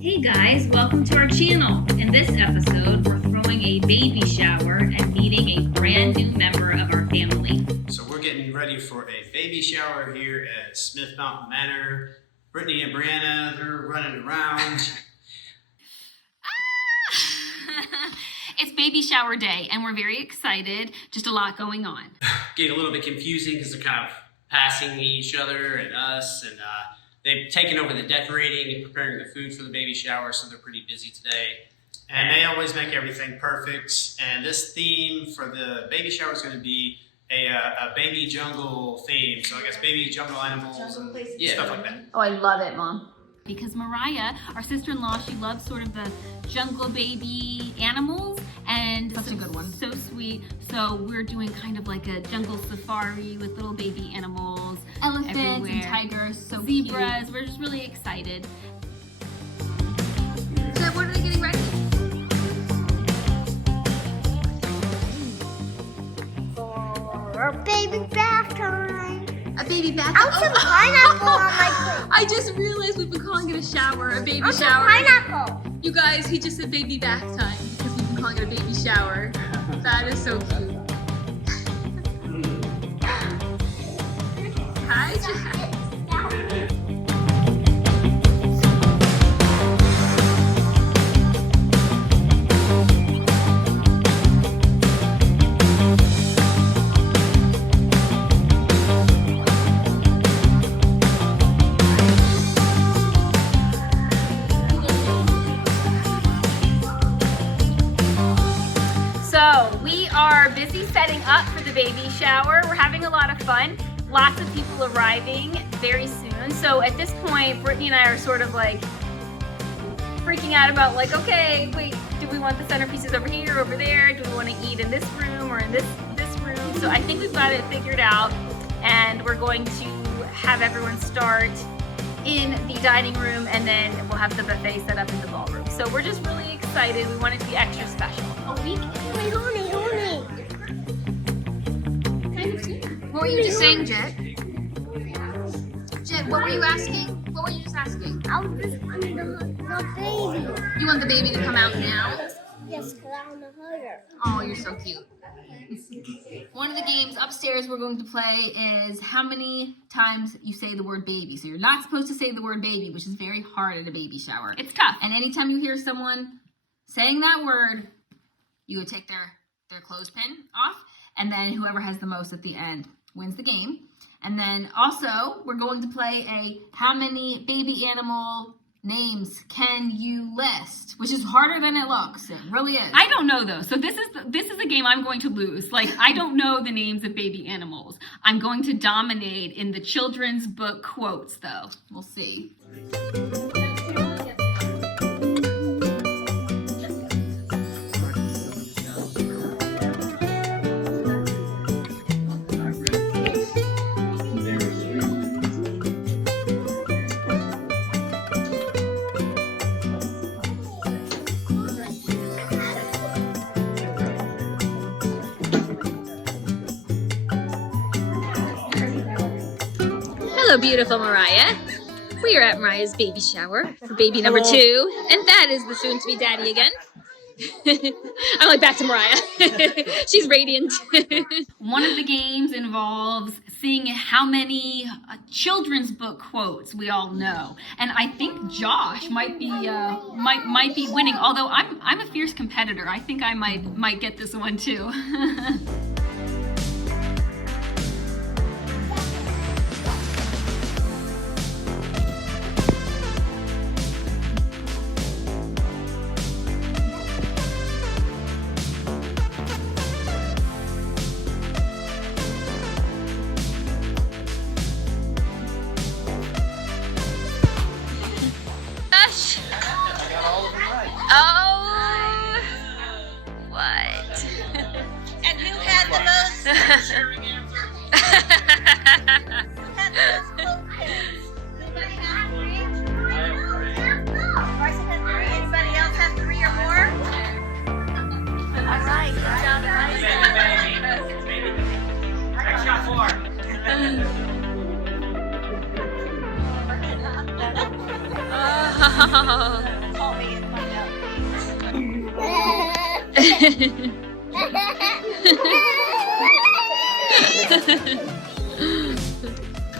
Hey guys, welcome to our channel. In this episode, we're throwing a baby shower and meeting a brand new member of our family. So we're getting ready for a baby shower here at Smith Mountain Manor. Brittany and Brianna, they're running around. It's baby shower day and we're very excited. Just a lot going on. Getting a little bit confusing because they're kind of passing each other and us, and they've taken over the decorating and preparing the food for the baby shower, so they're pretty busy today. And they always make everything perfect. And this theme for the baby shower is going to be a baby jungle theme. So I guess baby jungle animals and stuff like that. Oh, I love it, Mom. Because Mariah, our sister-in-law, she loves sort of the jungle baby animals, and Such a good one. So sweet. So we're doing kind of like a jungle safari with little baby animals, Elephants everywhere. and tigers, so Zebras. cute. We're just really excited. So what are they getting ready? For baby bath time. A baby bath. I want some pineapple on my plate. I just realized we've been calling it a shower, a baby I want some shower. pineapple. You guys, he just said baby bath time because we've been calling it a baby shower. That is so cute. Hi, Jack. So we are busy setting up for the baby shower. We're having a lot of fun. Lots of people arriving very soon. So at this point, Brittany and I are sort of like freaking out about like, okay, wait, do we want the centerpieces over here, over there? Do we want to eat in this room or in this room? So I think we've got it figured out, and we're going to have everyone start in the dining room, and then we'll have the buffet set up in the ballroom. So we're just really excited. We want it to be extra special. A week? Honey. What were you just saying, Jet? Jet, what were you asking? What were you just asking? I was just under the baby. You want the baby to come out now? Yes, because I want to hug her. Oh, you're so cute. One of the games upstairs we're going to play is how many times you say the word baby. So you're not supposed to say the word baby, which is very hard at a baby shower. It's tough. And anytime you hear someone saying that word, you would take their clothespin off, and then whoever has the most at the end wins the game. And then also, we're going to play a how many baby animal names can you list, which is harder than it looks. It really is. I don't know though. So this is a game I'm going to lose. Like, I don't know the names of baby animals. I'm going to dominate in the children's book quotes though. We'll see. Hello, beautiful Mariah. We are at Mariah's baby shower for baby number 2, and that is the soon-to-be daddy again. I'm like, back to Mariah. She's radiant. One of the games involves seeing how many children's book quotes we all know, and I think Josh might be winning. Although I'm a fierce competitor, I think I might get this one too. Josh. Oh. What? And who had the most? Who had the most clothes? Anybody have 3? Bryson had 3. Anybody else have 3 or more? All right. Good job, Bryson. Extra 4. Oh. mommy and find out.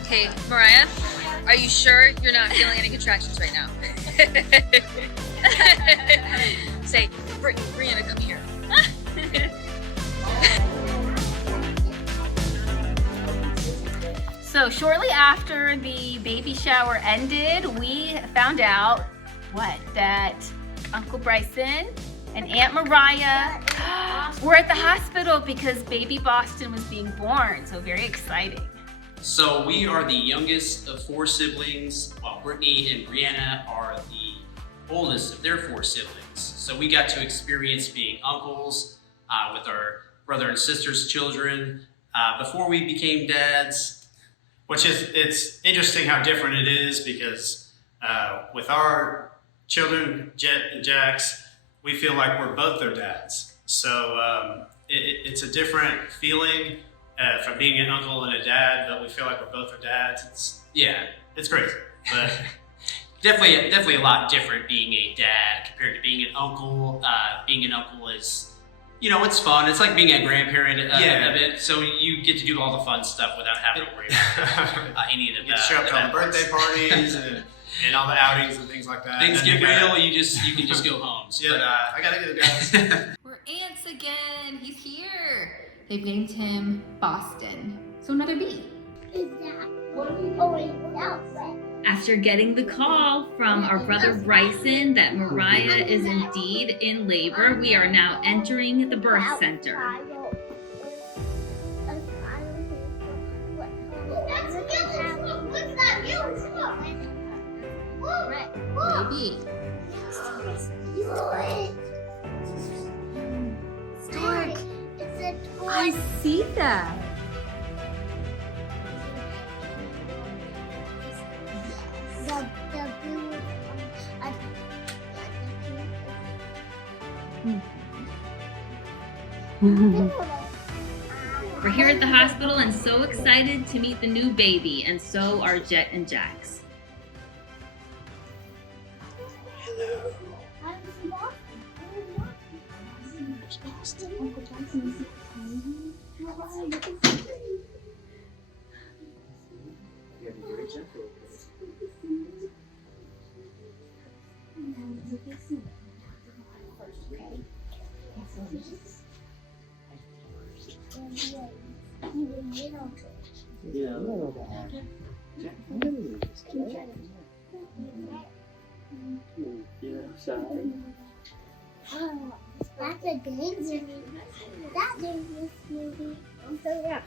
Okay, Mariah, are you sure you're not feeling any contractions right now? Say, Brianna, come here. So shortly after the baby shower ended, we found out that Uncle Bryson and Aunt Mariah were at the hospital because baby Boston was being born. So very exciting. So we are the youngest of 4 siblings, while Brittany and Brianna are the oldest of their 4 siblings. So we got to experience being uncles with our brother and sister's children before we became dads. Which is, it's interesting how different it is because with our children, Jet and Jax, we feel like we're both their dads. So it's a different feeling from being an uncle and a dad, but we feel like we're both their dads. It's crazy. But definitely a lot different being a dad compared to being an uncle. Being an uncle is, you know, it's fun. It's like being a grandparent a bit. So you get to do all the fun stuff without having to worry about any of the You get to show up to all the birthday parties and all the outings and things like that. Things get real, you can just go home. So, Yeah, I gotta go, guys. We're ants again. He's here. They've named him Boston. So another B. After getting the call from our brother Bryson that Mariah is indeed in labor, we are now entering the birth center. Baby. Stork. It's a toy. I see that. The blue. We're here at the hospital and so excited to meet the new baby, and so are Jet and Jax. That's a dangerous movie. That dangerous movie. So yeah.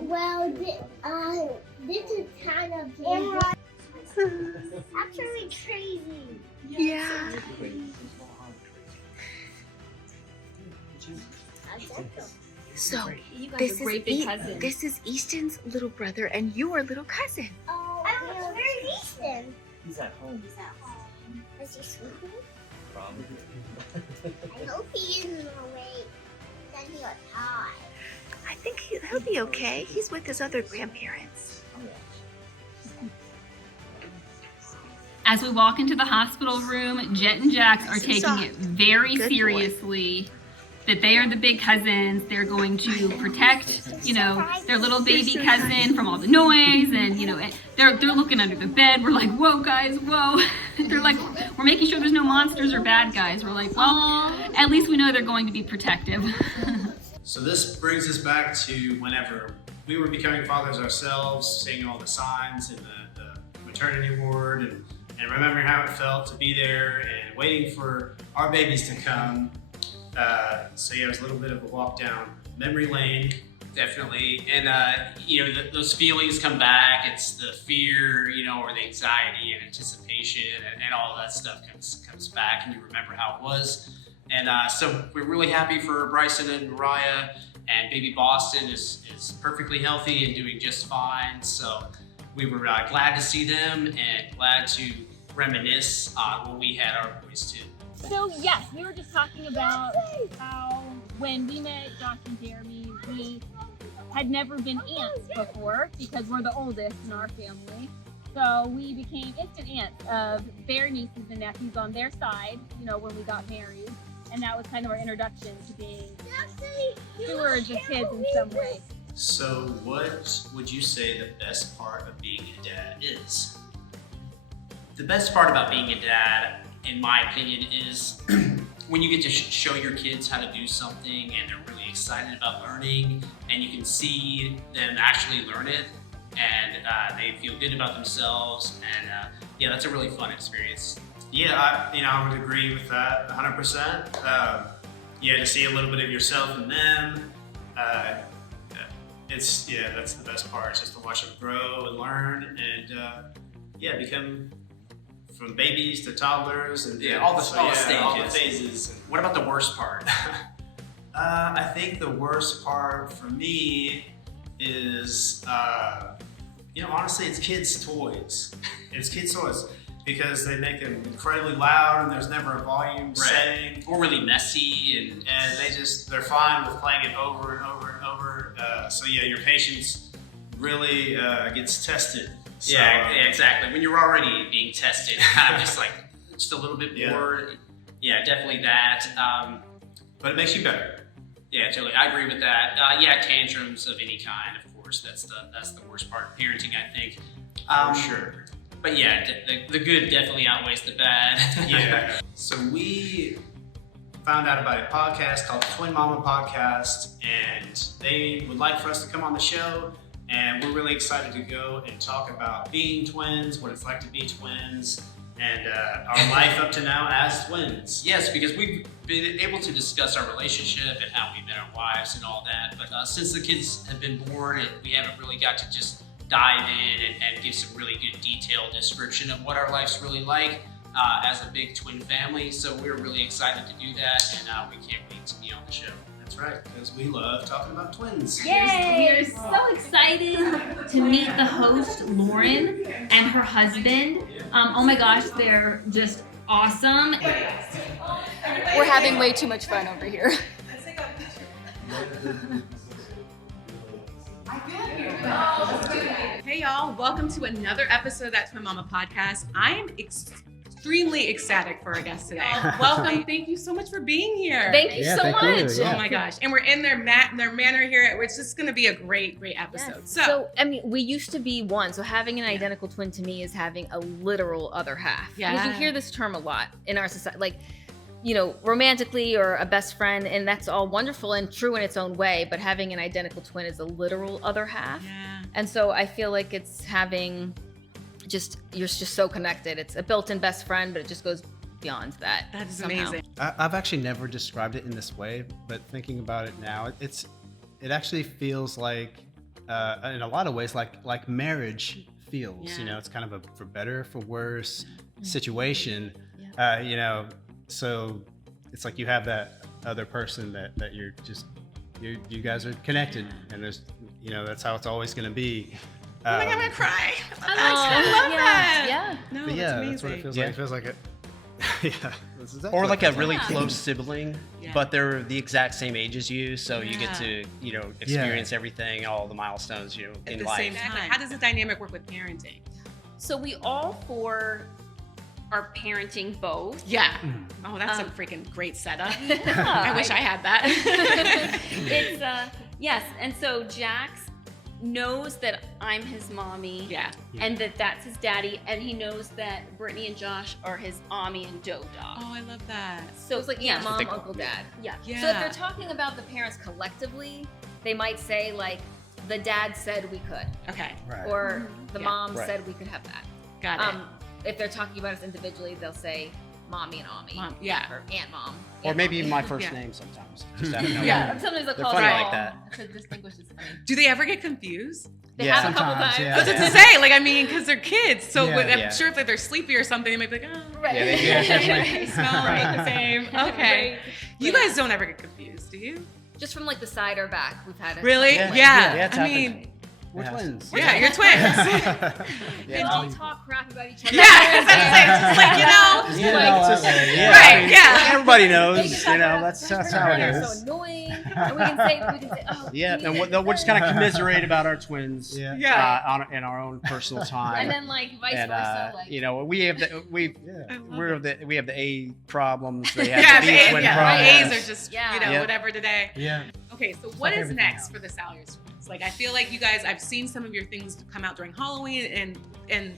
Well, this is kind of dangerous. Actually crazy. Yeah. So this is Easton's little brother and your little cousin. Oh, where's Easton? He's at home. Is he sleeping? Probably. I hope he isn't awake. Then he got tired. I think he'll be okay. He's with his other grandparents. As we walk into the hospital room, Jet and Jax are taking it very seriously that they are the big cousins. They're going to protect, you know, their little baby cousin from all the noise, and you know, they're looking under the bed. We're like, whoa, guys, whoa. They're like, we're making sure there's no monsters or bad guys. We're like, well, at least we know they're going to be protective. So this brings us back to whenever we were becoming fathers ourselves, seeing all the signs in the maternity ward, and remembering how it felt to be there and waiting for our babies to come. So yeah, it was a little bit of a walk down memory lane. Definitely, and you know, those feelings come back. It's the fear, you know, or the anxiety and anticipation, and all of that stuff comes back, and you remember how it was. And so we're really happy for Bryson and Mariah, and baby Boston is perfectly healthy and doing just fine. So we were glad to see them and glad to reminisce on when we had our boys too. So yes, we were just talking about how when we met Josh and Jeremy, we had never been aunts before because we're the oldest in our family. So we became instant aunts of their nieces and nephews on their side, when we got married. And that was kind of our introduction to being stewards of kids in some way. So what would you say the best part of being a dad is? The best part about being a dad, in my opinion, is when you get to show your kids how to do something and they're really excited about learning, and you can see them actually learn it, and they feel good about themselves, and yeah, that's a really fun experience. Yeah, I would agree with that 100%. To see a little bit of yourself in them. That's the best part. It's just to watch them grow and learn, and become from babies to toddlers, and all the stages. all the phases. What about the worst part? I think the worst part for me is, honestly, it's kids' toys. It's kids' toys. Because they make them incredibly loud and there's never a volume setting. Or really messy, and they're fine with playing it over and over and over. Your patience really gets tested. So, exactly. When you're already being tested, I'm just a little bit bored. Yeah, definitely that. But it makes you better. Yeah, totally. I agree with that. Tantrums of any kind, of course. That's the worst part of parenting, I think. For sure. But yeah, the good definitely outweighs the bad. Yeah. So we found out about a podcast called the Twin Mama Podcast, and they would like for us to come on the show, and we're really excited to go and talk about being twins, what it's like to be twins, and our life up to now as twins. Yes, because we've been able to discuss our relationship and how we met our wives and all that, but since the kids have been born, we haven't really got to just dive in and give some really good detailed description of what our life's really like as a big twin family. So we're really excited to do that, and we can't wait to be on the show. That's right, because we love talking about twins. Yay! We are so excited to meet the host, Lauren, and her husband. Oh my gosh, they're just awesome. We're having way too much fun over here. Hey y'all, welcome to another episode of that Twin Mama Podcast. I am extremely ecstatic for our guest today. Welcome, thank you so much for being here. Thank you so much. Oh my gosh, and we're in their manor here. It's just going to be a great episode. Yes. So, I mean, we used to be one, so having an identical twin to me is having a literal other half. Yeah. Because you hear this term a lot in our society, romantically or a best friend, and that's all wonderful and true in its own way, but having an identical twin is a literal other half. Yeah. And so I feel like it's you're just so connected. It's a built-in best friend, but it just goes beyond that. That is somehow. amazing. I've actually never described it in this way, but thinking about it now, it actually feels like, in a lot of ways, like marriage feels. Yeah. It's kind of a for better, for worse situation. So it's like you have that other person that you're just you guys are connected, and there's that's how it's always going to be. Oh my God, I'm gonna cry. I love yeah, that. Yeah. No, But that's yeah, amazing. that's what it feels Yeah. like. It feels like it. Yeah. This is Or like a exactly really Yeah. close sibling, Yeah. but they're the exact same age as you, so you get Yeah. to, experience everything, all the milestones, At in the life. same time. How does the dynamic work with parenting? So we all four are parenting both. Yeah. Oh, that's a freaking great setup. I I wish I had that. It's yes, and so Jax knows that I'm his mommy. Yeah. And that's his daddy, and he knows that Brittany and Josh are his mommy and Doe dog. Oh, I love that. So it's like, yeah, mom, they call uncle, dad. Yeah. Yeah. So if they're talking about the parents collectively, they might say like, the dad said we could, Okay. Right. or the Yeah. mom Right. said we could have that. Got it. If they're talking about us individually, they'll say mommy and mommy, Mom, yeah. or aunt mom. Or aunt maybe mommy. my first Yeah. name sometimes. Just out of nowhere. Yeah. Sometimes they'll They're call funny us like all that. to distinguish as funny. Do they ever get confused? They Yeah. have a couple Sometimes, times. yeah. I was just to say, because they're kids. So Yeah. I'm Yeah. sure if they're sleepy or something, they might be like, oh, Right. Yeah, they do. they smell like the same. Okay. Right. You guys don't ever get confused, do you? Just from like the side or back, we've had it. Really? Yeah. Yeah. Yeah, it's I happened. mean, We're Yeah. twins. yeah, you're twins. We all talk crap about each other. Yeah, I was gonna say, it's just like, Yeah, like, it's just- right, yeah. Everybody They knows, can talk about that's how it they're is. so annoying. And we can say, oh. Yeah, you and did we'll just kind of commiserate about our twins. Yeah. In our own personal time. And then like vice And versa, like you know, we have the we have the A problems. They have Yeah, the B twin my problems. A's are just Yeah. whatever today. Yeah. Okay, so It's what like is everything next else. for the Salyers twins? Like, I feel like you guys, I've seen some of your things come out during Halloween and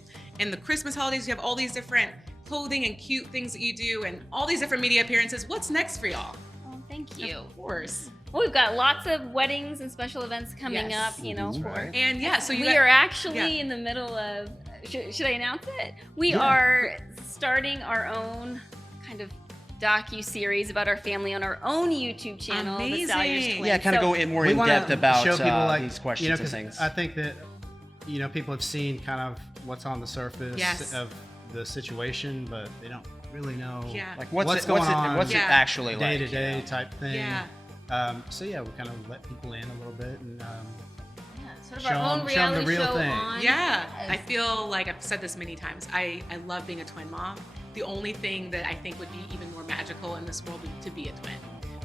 the Christmas holidays. You have all these different clothing and cute things that you do, and all these different media appearances. What's next for y'all? Oh, thank you. Of course. Well, we've got lots of weddings and special events coming Yes. up, you know, for And yeah, so you we got- are actually yeah. in the middle of. Should I announce it? We Yeah. are starting our own kind of docu-series about our family on our own YouTube channel, the Salyers Amazing. Twins. Yeah, kind of So- go in more We in wanna depth about show people like these questions and 'cause things. I think that people have seen kind of what's on the surface Yes. of the situation, but they don't really know Yeah. Like what's going on what's Yeah. it actually like? day to you day know? type thing. Yeah. So yeah, we kind of let people in a little bit and sort of show our 'em- own show 'em the reality real show thing. on. Yeah, as- I feel like I've said this many times. I love being a twin mom. The only thing that I think would be even more magical in this world would to be a twin,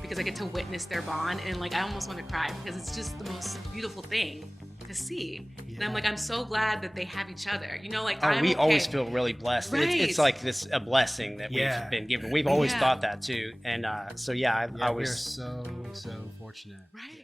because I get to witness their bond, and like I almost want to cry because it's just the most beautiful thing to see. And I'm like, I'm so glad that they have each other. You know, like Oh, I'm we okay. always feel really blessed. It's Right. like a blessing that Yeah. we've been given. We've always Yeah. thought that too. And so yeah, I we're was so fortunate. Right.